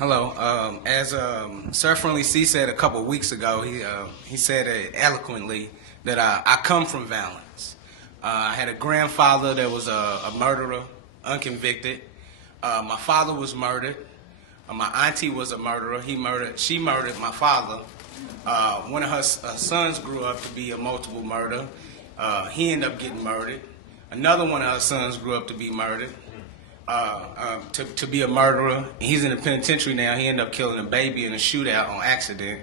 Hello. As Sir Friendly C said a couple of weeks ago, he said it eloquently that I come from violence. I had a grandfather that was a murderer, unconvicted. My father was murdered. My auntie was a murderer. She murdered my father. One of her sons grew up to be a multiple murder. He ended up getting murdered. Another one of her sons grew up to be murdered. To be a murderer. He's in the penitentiary now. He ended up killing a baby in a shootout on accident.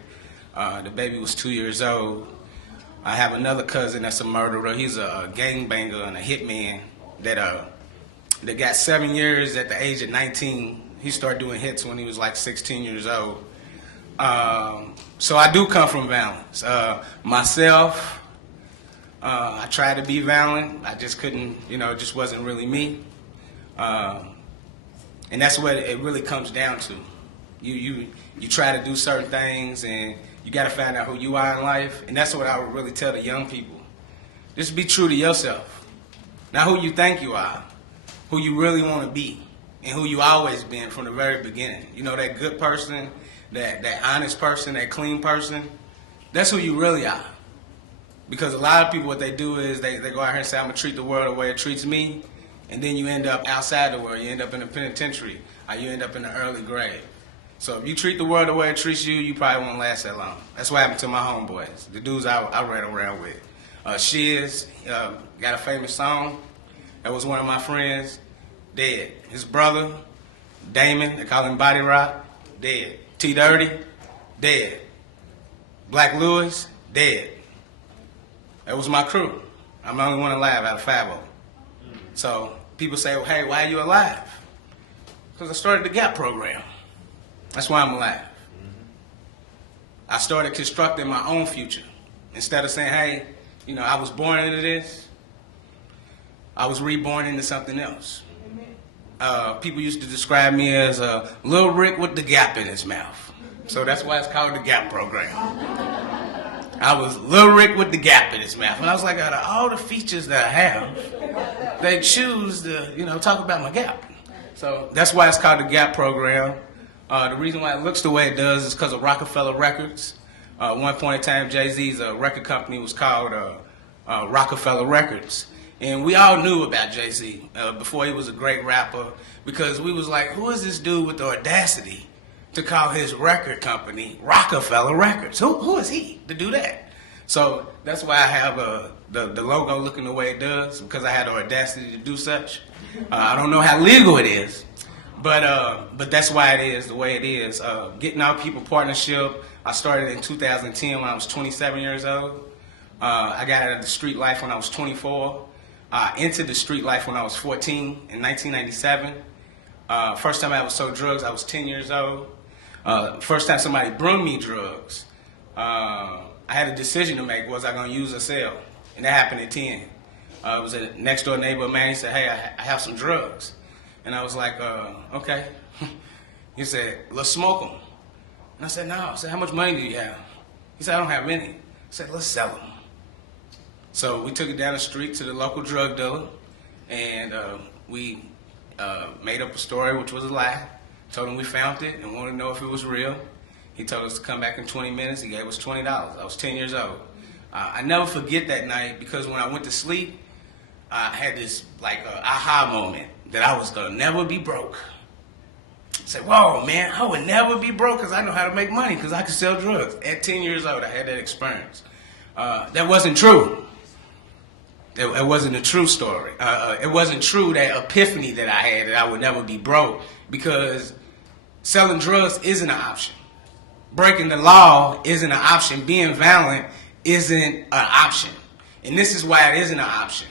The baby was 2 years old. I have another cousin that's a murderer. He's a gangbanger and a hitman that got 7 years at the age of 19. He started doing hits when he was like 16 years old. So I do come from violence. Myself, I tried to be violent. I just couldn't, it just wasn't really me. And that's what it really comes down to. You try to do certain things, and you got to find out who you are in life. And that's what I would really tell the young people. Just be true to yourself. Not who you think you are, who you really want to be, and who you always been from the very beginning. That good person, that honest person, that clean person, that's who you really are. Because a lot of people, what they do is they go out here and say, I'm going to treat the world the way it treats me. And then you end up outside the world. You end up in the penitentiary, or you end up in the early grave. So if you treat the world the way it treats you, you probably won't last that long. That's what happened to my homeboys, the dudes I ran around with. Shiz got a famous song. That was one of my friends, dead. His brother, Damon, they call him Body Rock, dead. T Dirty, dead. Black Lewis, dead. That was my crew. I'm the only one alive out of 5 of them. So people say, well, hey, why are you alive? Because I started the GAP program. That's why I'm alive. I started constructing my own future. Instead of saying, hey, I was born into this, I was reborn into something else. People used to describe me as a Lil Rick with the gap in his mouth. So that's why it's called the GAP program. I was Lil Rick with the gap in his mouth. And I was like, out of all the features that I have, they choose to, talk about my gap. So that's why it's called the GAP program. The reason why it looks the way it does is because of Rockefeller Records. At one point in time, Jay-Z's record company was called Rockefeller Records. And we all knew about Jay-Z before he was a great rapper, because we was like, who is this dude with the audacity to call his record company Rockefeller Records? Who is he to do that? So that's why I have the logo looking the way it does, because I had the audacity to do such. I don't know how legal it is, but that's why it is the way it is. Getting Out People Partnership, I started in 2010 when I was 27 years old. I got out of the street life when I was 24. Into the street life when I was 14 in 1997. First time I ever sold drugs, I was 10 years old. First time somebody brought me drugs, I had a decision to make. Was I going to use or sell? And that happened at 10. It was a next door neighbor of mine. He said, hey, I have some drugs. And I was like, okay. He said, let's smoke them. And I said, no. I said, how much money do you have? He said, I don't have any. I said, let's sell them. So we took it down the street to the local drug dealer, and we made up a story, which was a lie. Told him we found it and wanted to know if it was real. He told us to come back in 20 minutes. He gave us $20. I was 10 years old. I never forget that night, because when I went to sleep, I had this aha moment that I was gonna never be broke. I said, whoa, man, I would never be broke because I know how to make money, because I could sell drugs. At 10 years old, I had that experience. That wasn't true. It wasn't a true story. It wasn't true, that epiphany that I had, that I would never be broke, because selling drugs isn't an option. Breaking the law isn't an option. Being violent isn't an option. And this is why it isn't an option.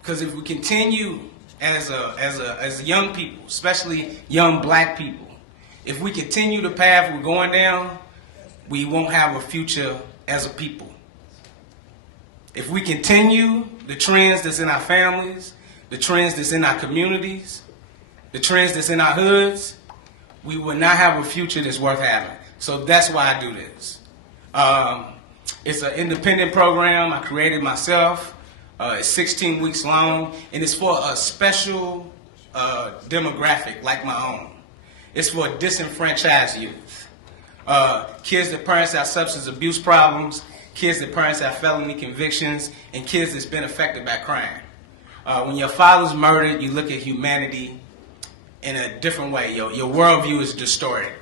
Because if we continue as young people, especially young black people, if we continue the path we're going down, we won't have a future as a people. If we continue the trends that's in our families, the trends that's in our communities, the trends that's in our hoods, we will not have a future that's worth having. So that's why I do this. It's an independent program I created myself. It's 16 weeks long, and it's for a special demographic like my own. It's for disenfranchised youth. Kids that parents have substance abuse problems, kids that parents have felony convictions, and kids that's been affected by crime. When your father's murdered, you look at humanity in a different way. Your worldview is distorted.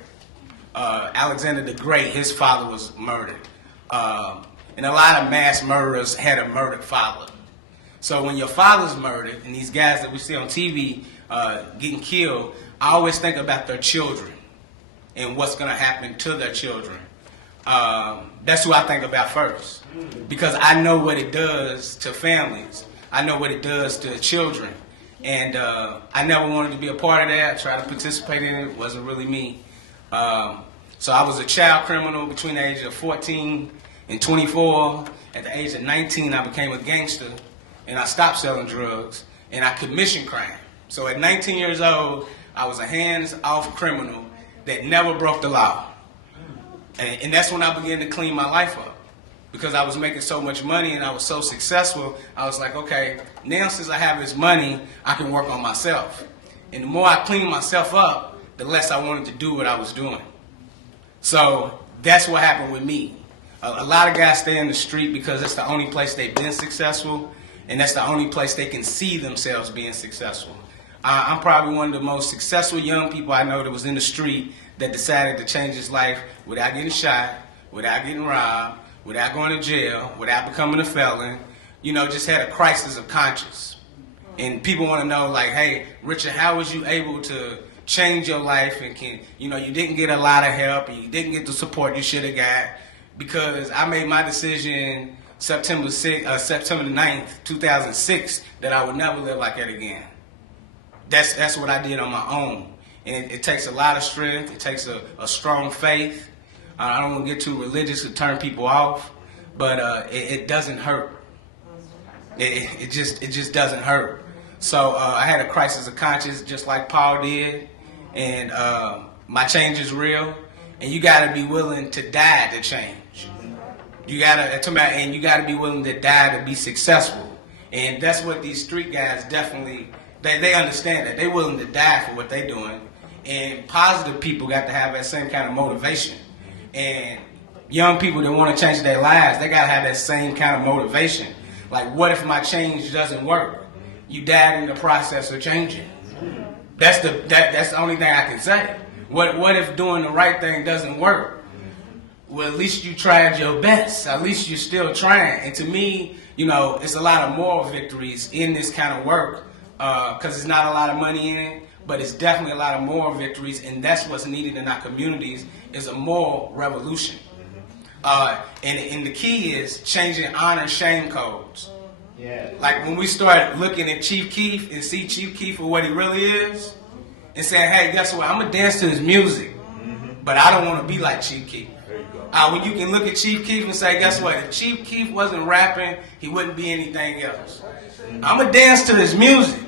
Alexander the Great, his father was murdered. And a lot of mass murderers had a murdered father. So when your father's murdered, and these guys that we see on TV getting killed, I always think about their children and what's going to happen to their children. That's who I think about first, because I know what it does to families. I know what it does to children. And I never wanted to be a part of that. I tried to participate in it. It wasn't really me. So I was a child criminal between the age of 14 and 24. At the age of 19, I became a gangster, and I stopped selling drugs, and I commissioned crime. So at 19 years old, I was a hands-off criminal that never broke the law. And that's when I began to clean my life up. Because I was making so much money and I was so successful, I was like, okay, now since I have this money, I can work on myself. And the more I cleaned myself up, the less I wanted to do what I was doing. So that's what happened with me. A lot of guys stay in the street because it's the only place they've been successful, and that's the only place they can see themselves being successful. I'm probably one of the most successful young people I know that was in the street that decided to change his life without getting shot, without getting robbed, without going to jail, without becoming a felon. You know, just had a crisis of conscience. And people want to know, like, hey, Richard, how was you able to change your life? And you didn't get a lot of help, and you didn't get the support you should have got. Because I made my decision September 9th, 2006, that I would never live like that again. That's what I did on my own. And it takes a lot of strength. It takes a strong faith. I don't want to get too religious to turn people off, but it doesn't hurt. It just doesn't hurt. So I had a crisis of conscience just like Paul did, and my change is real. And you got to be willing to die to change. You gotta be willing to die to be successful. And that's what these street guys definitely, they understand that. They're willing to die for what they're doing. And positive people got to have that same kind of motivation. And young people that want to change their lives, they got to have that same kind of motivation. Like, what if my change doesn't work? You died in the process of changing. That's the only thing I can say. What if doing the right thing doesn't work? Well, at least you tried your best. At least you're still trying. And to me, it's a lot of moral victories in this kind of work, because it's not a lot of money in it, but it's definitely a lot of moral victories, and that's what's needed in our communities, is a moral revolution. And the key is changing honor shame codes. Yeah. Like when we start looking at Chief Keef and see Chief Keef for what he really is, and saying, hey, guess what? I'm going to dance to his music, but I don't want to be like Chief Keef. When you can look at Chief Keef and say, guess what? If Chief Keef wasn't rapping, he wouldn't be anything else. I'm going to dance to his music,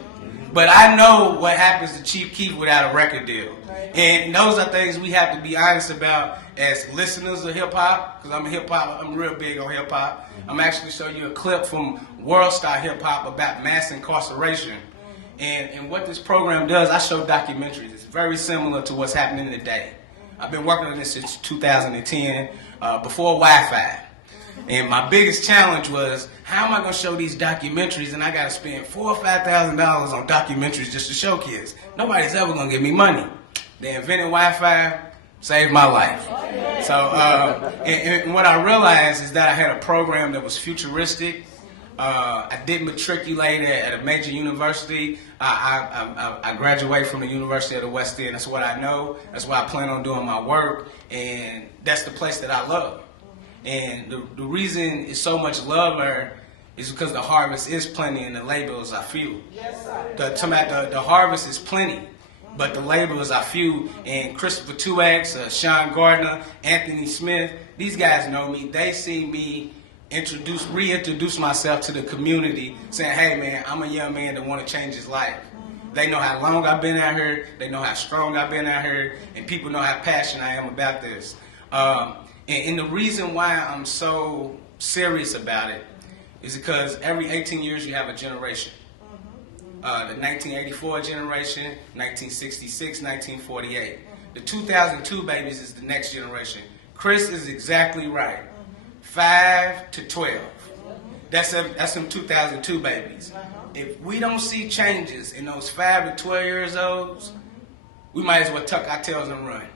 but I know what happens to Chief Keef without a record deal. And those are things we have to be honest about as listeners of hip-hop, because I'm real big on hip-hop. I'm actually showing you a clip from World Star Hip Hop about mass incarceration. And what this program does, I show documentaries. It's very similar to what's happening today. I've been working on this since 2010, before Wi-Fi. And my biggest challenge was, how am I going to show these documentaries and I got to spend $4,000 or $5,000 on documentaries just to show kids? Nobody's ever going to give me money. They invented Wi-Fi, saved my life. So, and what I realized is that I had a program that was futuristic. I did matriculate at a major university. I graduated from the University of the West End. That's what I know. That's where I plan on doing my work. And that's the place that I love. And the reason it's so much love there is because the harvest is plenty and the laborers are few. The harvest is plenty, but the laborers are few. And Christopher 2X, Sean Gardner, Anthony Smith, these guys know me. They see me reintroduce myself to the community, saying, hey man, I'm a young man that want to change his life. They know how long I've been out here, they know how strong I've been out here, and people know how passionate I am about this. And the reason why I'm so serious about it is because every 18 years you have a generation. the 1984 generation, 1966, 1948. The 2002 babies is the next generation. Chris is exactly right. 5 to 12. That's some 2002 babies. If we don't see changes in those 5 to 12 years olds, we might as well tuck our tails and run.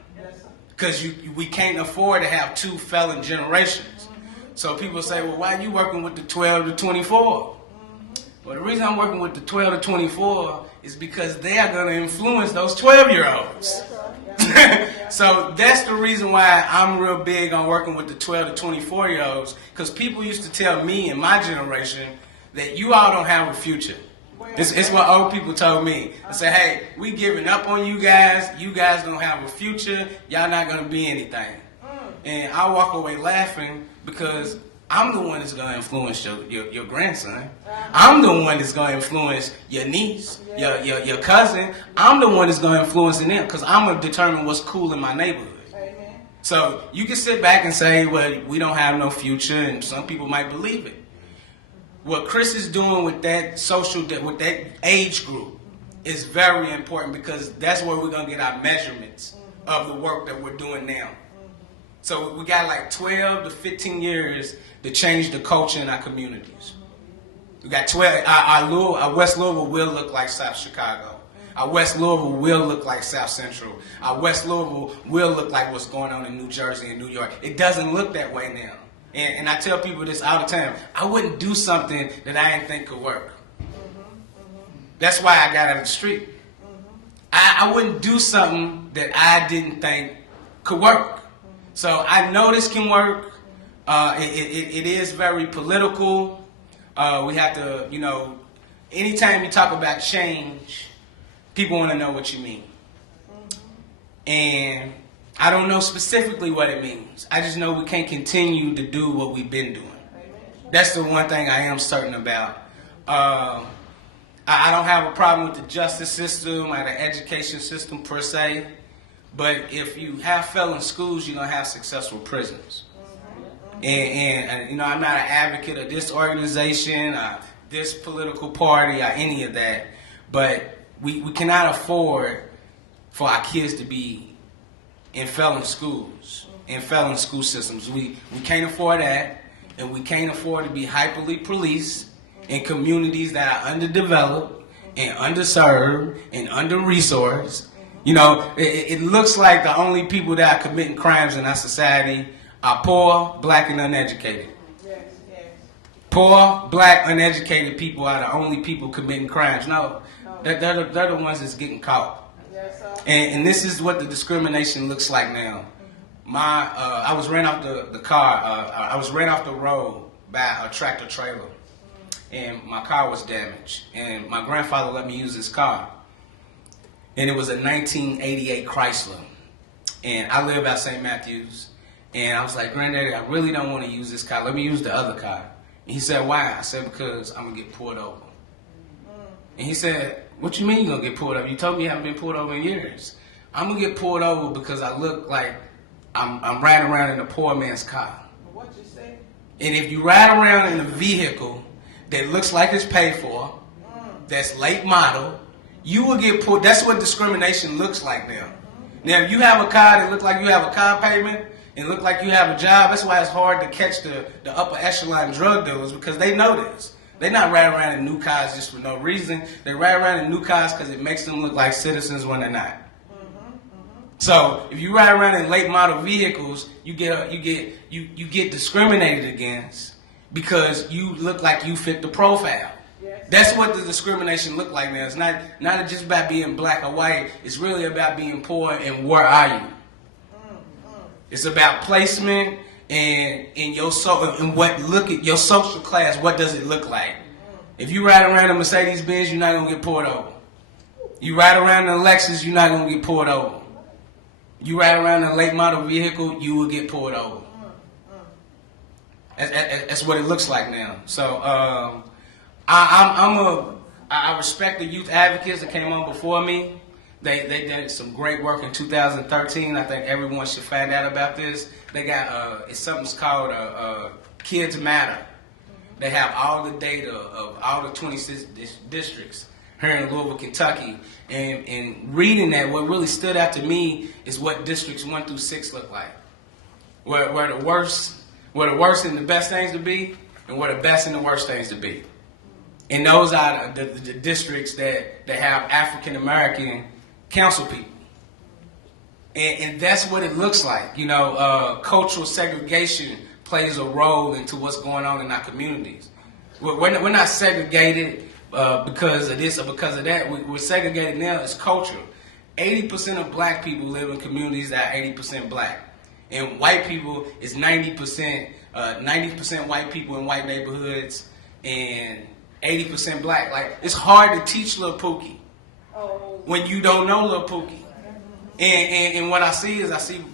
Because we can't afford to have 2 felon generations. So people say, well, why are you working with the 12 to 24? Well, the reason I'm working with the 12 to 24 is because they are going to influence those 12-year-olds. So that's the reason why I'm real big on working with the 12 to 24-year-olds, because people used to tell me in my generation that you all don't have a future. It's what old people told me. They say, hey, we giving up on you guys. You guys don't have a future. Y'all not going to be anything. And I walk away laughing because I'm the one that's going to influence your grandson. I'm the one that's going to influence your niece, your cousin. I'm the one that's going to influence them because I'm going to determine what's cool in my neighborhood. Amen. So you can sit back and say, well, we don't have no future, and some people might believe it. What Chris is doing with that with that age group is very important because that's where we're going to get our measurements of the work that we're doing now. So we got like 12 to 15 years to change the culture in our communities. We got 12. Our West Louisville will look like South Chicago. Our West Louisville will look like South Central. Our West Louisville will look like what's going on in New Jersey and New York. It doesn't look that way now. And I tell people this all the time. I wouldn't do something that I didn't think could work. That's why I got out of the street. I wouldn't do something that I didn't think could work. So I know this can work. It is very political. We have to, anytime you talk about change, people want to know what you mean. And I don't know specifically what it means. I just know we can't continue to do what we've been doing. That's the one thing I am certain about. I don't have a problem with the justice system or the education system per se. But if you have felon schools, you're going to have successful prisons. And I'm not an advocate of this organization, this political party, or any of that. But we cannot afford for our kids to be in felon schools, in felon school systems. We can't afford that, and we can't afford to be hyperly policed in communities that are underdeveloped and underserved and under-resourced. It looks like the only people that are committing crimes in our society are poor, black, and uneducated. Yes. Poor, black, uneducated people are the only people committing crimes. No. They're the ones that's getting caught. And this is what the discrimination looks like now. I was ran off the car. I was ran off the road by a tractor trailer, and my car was damaged. And my grandfather let me use his car, and it was a 1988 Chrysler. And I live out St. Matthews, and I was like, Granddaddy, I really don't want to use this car. Let me use the other car. And he said, why? I said, because I'm gonna get pulled over. And he said, what you mean you're going to get pulled over? You told me you haven't been pulled over in years. I'm going to get pulled over because I look like I'm riding around in a poor man's car. What you say? And if you ride around in a vehicle that looks like it's paid for, that's late model, you will get pulled. That's what discrimination looks like now. Now, if you have a car that looks like you have a car payment and look like you have a job, that's why it's hard to catch the upper echelon drug dealers, because they know this. They're not riding around in new cars just for no reason. They ride around in new cars because it makes them look like citizens when they're not. So if you ride around in late model vehicles, you get discriminated against because you look like you fit the profile. Yes. That's what the discrimination look like now. It's not just about being black or white. It's really about being poor and where are you. It's about placement. And in your look at your social class, what does it look like? If you ride around a Mercedes Benz, you're not gonna get pulled over. You ride around in a Lexus, you're not gonna get pulled over. You ride around in a late model vehicle, you will get pulled over. That's what it looks like now. So I respect the youth advocates that came on before me. They did some great work in 2013. I think everyone should find out about this. They got it's something's called Kids Matter. They have all the data of all the 26 districts. here in Louisville, Kentucky. And reading that, what really stood out to me is what districts 1 through 6 look like. Where the worst and the best things to be, and where the best and the worst things to be. And those are the districts that have African American council people. And that's what it looks like. You know, cultural segregation plays a role into what's going on in our communities. We're not segregated because of this or because of that. We're segregated now as culture. 80% of black people live in communities that are 80% black. And white people is 90% white people in white neighborhoods and 80% black. Like, it's hard to teach Lil Pookie when you don't know Lil Pookie. And what I see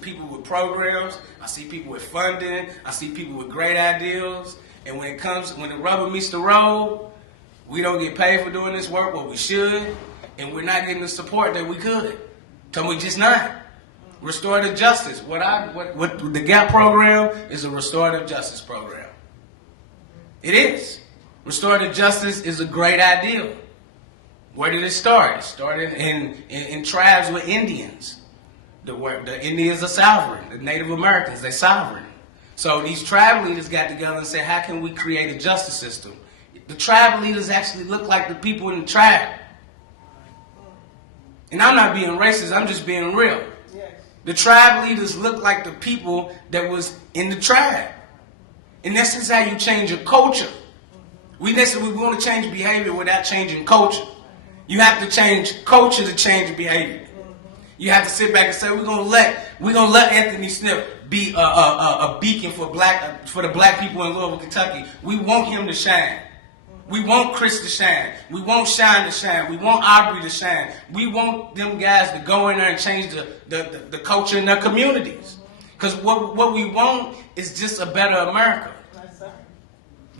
people with programs, I see people with funding, I see people with great ideals. And when the rubber meets the road, we don't get paid for doing this work, what we should, and we're not getting the support that we could. So we just not. Restorative justice. What the GAP program is a restorative justice program. It is. Restorative justice is a great ideal. Where did it start? It started in tribes with Indians. The Indians are sovereign. The Native Americans, they're sovereign. So these tribe leaders got together and said, how can we create a justice system? The tribe leaders actually look like the people in the tribe. And I'm not being racist, I'm just being real. The tribe leaders look like the people that was in the tribe. And this is how you change your culture. We want to change behavior without changing culture. You have to change culture to change behavior. You have to sit back and say, we're gonna let Anthony Smith be a beacon for the black people in Louisville, Kentucky. We want him to shine. We want Chris to shine. We want Shine to shine. We want Aubrey to shine. We want them guys to go in there and change the culture in their communities. Because what we want is just a better America.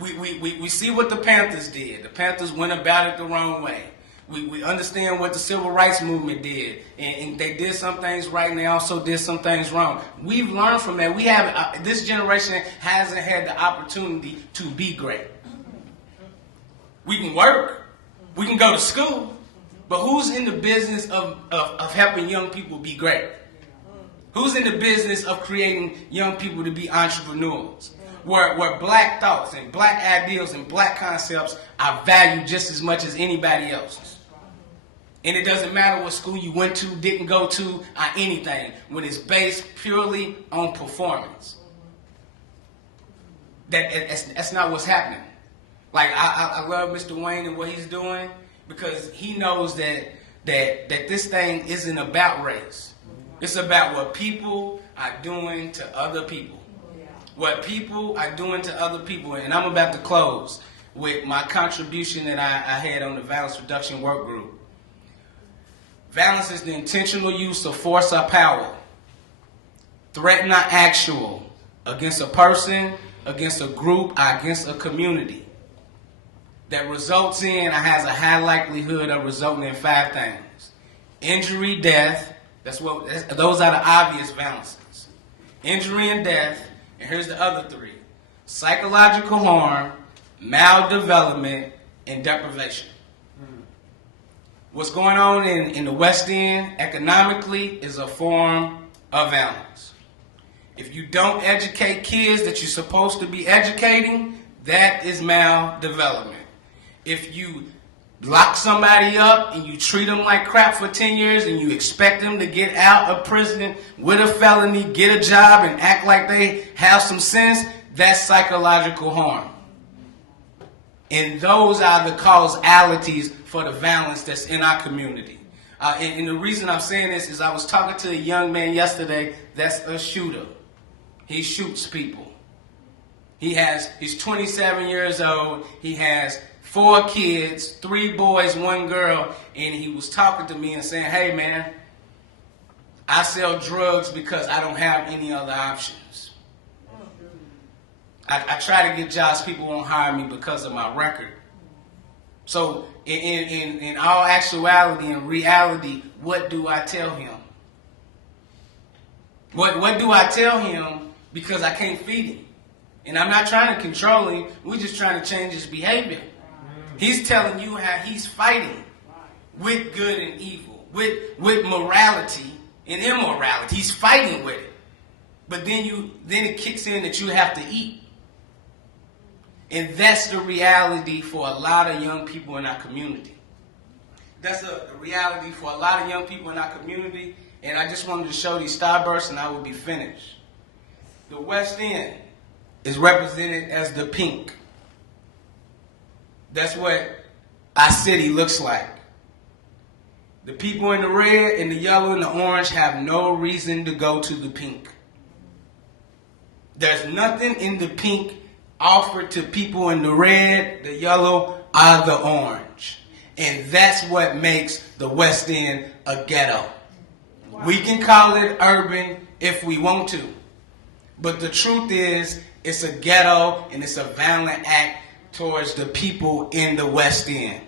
We see what the Panthers did. The Panthers went about it the wrong way. We understand what the civil rights movement did, and they did some things right, and they also did some things wrong. We've learned from that. We have this generation hasn't had the opportunity to be great. We can work, we can go to school, but who's in the business of helping young people be great? Who's in the business of creating young people to be entrepreneurs? Where black thoughts and black ideals and black concepts are valued just as much as anybody else's. And it doesn't matter what school you went to, didn't go to, or anything, when it's based purely on performance. That's not what's happening. Like, I love Mr. Wayne and what he's doing, because he knows that this thing isn't about race. It's about what people are doing to other people. What people are doing to other people. And I'm about to close with my contribution that I had on the violence reduction work group. Violence is the intentional use of force or power, threat not actual, against a person, against a group, or against a community, that results in or has a high likelihood of resulting in 5 things. Injury, death, those are the obvious violences. Injury and death, and here's the other 3. Psychological harm, maldevelopment, and deprivation. What's going on in the West End economically is a form of violence. If you don't educate kids that you're supposed to be educating, that is maldevelopment. If you lock somebody up and you treat them like crap for 10 years and you expect them to get out of prison with a felony, get a job, and act like they have some sense, that's psychological harm. And those are the causalities for the violence that's in our community. And the reason I'm saying this is I was talking to a young man yesterday that's a shooter. He shoots people. He's 27 years old. He has 4 kids, 3 boys, 1 girl. And he was talking to me and saying, hey man, I sell drugs because I don't have any other options. I try to get jobs, people won't hire me because of my record. So in all actuality and reality, what do I tell him? What do I tell him? Because I can't feed him. And I'm not trying to control him. We're just trying to change his behavior. He's telling you how he's fighting. with good and evil, with morality and immorality. He's fighting with it. But then it kicks in that you have to eat. And that's the reality for a lot of young people in our community. That's the reality for a lot of young people in our community. And I just wanted to show these starbursts and I will be finished. The West End is represented as the pink. That's what our city looks like. The people in the red and the yellow and the orange have no reason to go to the pink. There's nothing in the pink offered to people in the red, the yellow, or the orange. And that's what makes the West End a ghetto. Wow. We can call it urban if we want to. But the truth is, it's a ghetto and it's a violent act towards the people in the West End.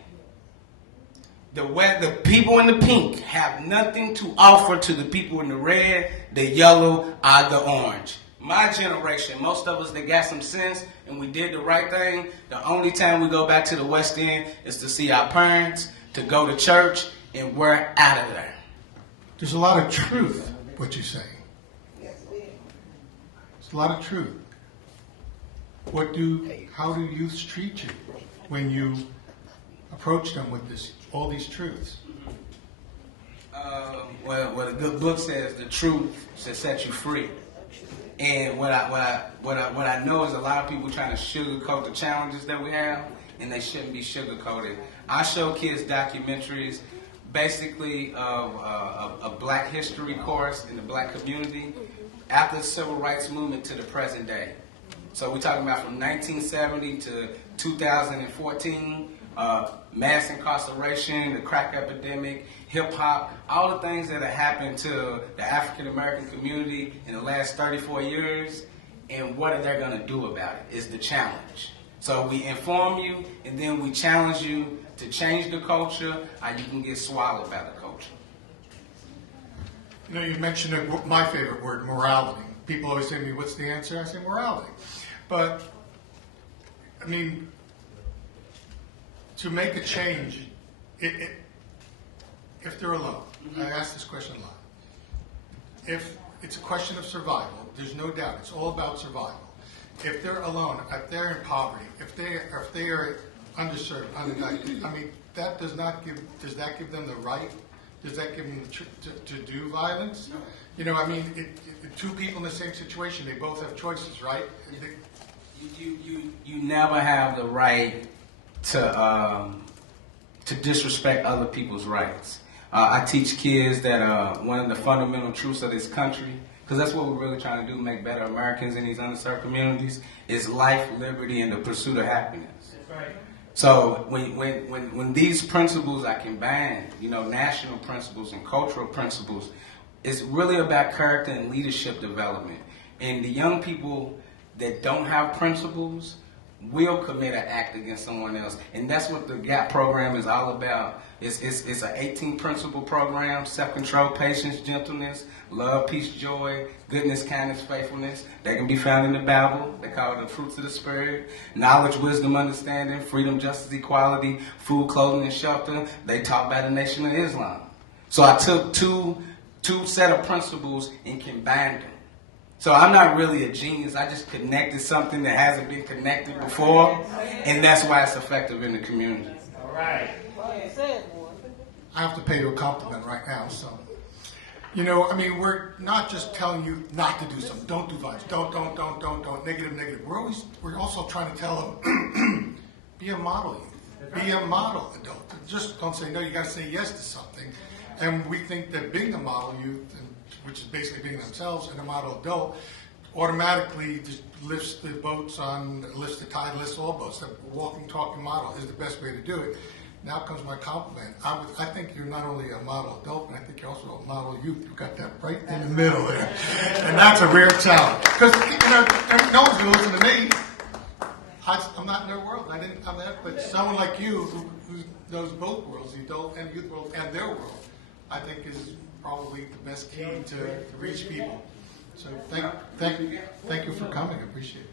The people in the pink have nothing to offer to the people in the red, the yellow, or the orange. My generation, most of us that got some sense and we did the right thing, the only time we go back to the West End is to see our parents, to go to church, and we're out of there. There's a lot of truth, what you say. There's a lot of truth. How do youths treat you when you approach them with all these truths? Well, a good book says the truth should set you free. And what I know is a lot of people trying to sugarcoat the challenges that we have, and they shouldn't be sugarcoated. I show kids documentaries, basically of a Black history course in the Black community after the Civil Rights Movement to the present day. So we're talking about from 1970 to 2014, mass incarceration, the crack epidemic, hip-hop, all the things that have happened to the African-American community in the last 34 years, and what are they going to do about it is the challenge. So we inform you, and then we challenge you to change the culture, or you can get swallowed by the culture. You know, you mentioned my favorite word, morality. People always say to me, what's the answer? I say morality. But, I mean, to make a change, if they're alone, I ask this question a lot. If it's a question of survival, there's no doubt, it's all about survival. If they're alone, if they're in poverty, if they are underserved, undiagnosed, I mean, does that give them the right? Does that give them to do violence? No. You know, I mean, two people in the same situation, they both have choices, right? You never have the right to disrespect other people's rights. I teach kids that one of the fundamental truths of this country, because that's what we're really trying to do, make better Americans in these underserved communities, is life, liberty, and the pursuit of happiness. That's right. So when these principles are combined, you know, national principles and cultural principles, it's really about character and leadership development. And the young people that don't have principles will commit an act against someone else. And that's what the GAP program is all about. It's an 18 principle program: self-control, patience, gentleness, love, peace, joy, goodness, kindness, faithfulness. They can be found in the Bible. They call it the fruits of the Spirit: knowledge, wisdom, understanding, freedom, justice, equality, food, clothing, and shelter. They taught by the Nation of Islam. So I took two set of principles and combined them. So I'm not really a genius. I just connected something that hasn't been connected before, and that's why it's effective in the community. All right. I have to pay you a compliment right now. So, you know, I mean, we're not just telling you not to do something. Don't do violence. Don't. Negative. We're also trying to tell them, be a model youth. Be a model adult. Just don't say no. You got to say yes to something. And we think that being a model youth, which is basically being themselves, and a model adult, automatically just lifts the tide, lifts all boats. The walking, talking model is the best way to do it. Now comes my compliment. I think you're not only a model adult, but I think you're also a model youth. You got that right in the middle there. And that's a rare talent. Because, you know, no one's going to listen to me. I'm not in their world. I didn't come there. But someone like you who knows both worlds, the adult and youth world, and their world, I think is probably the best key to reach people. So thank you for coming. I appreciate it.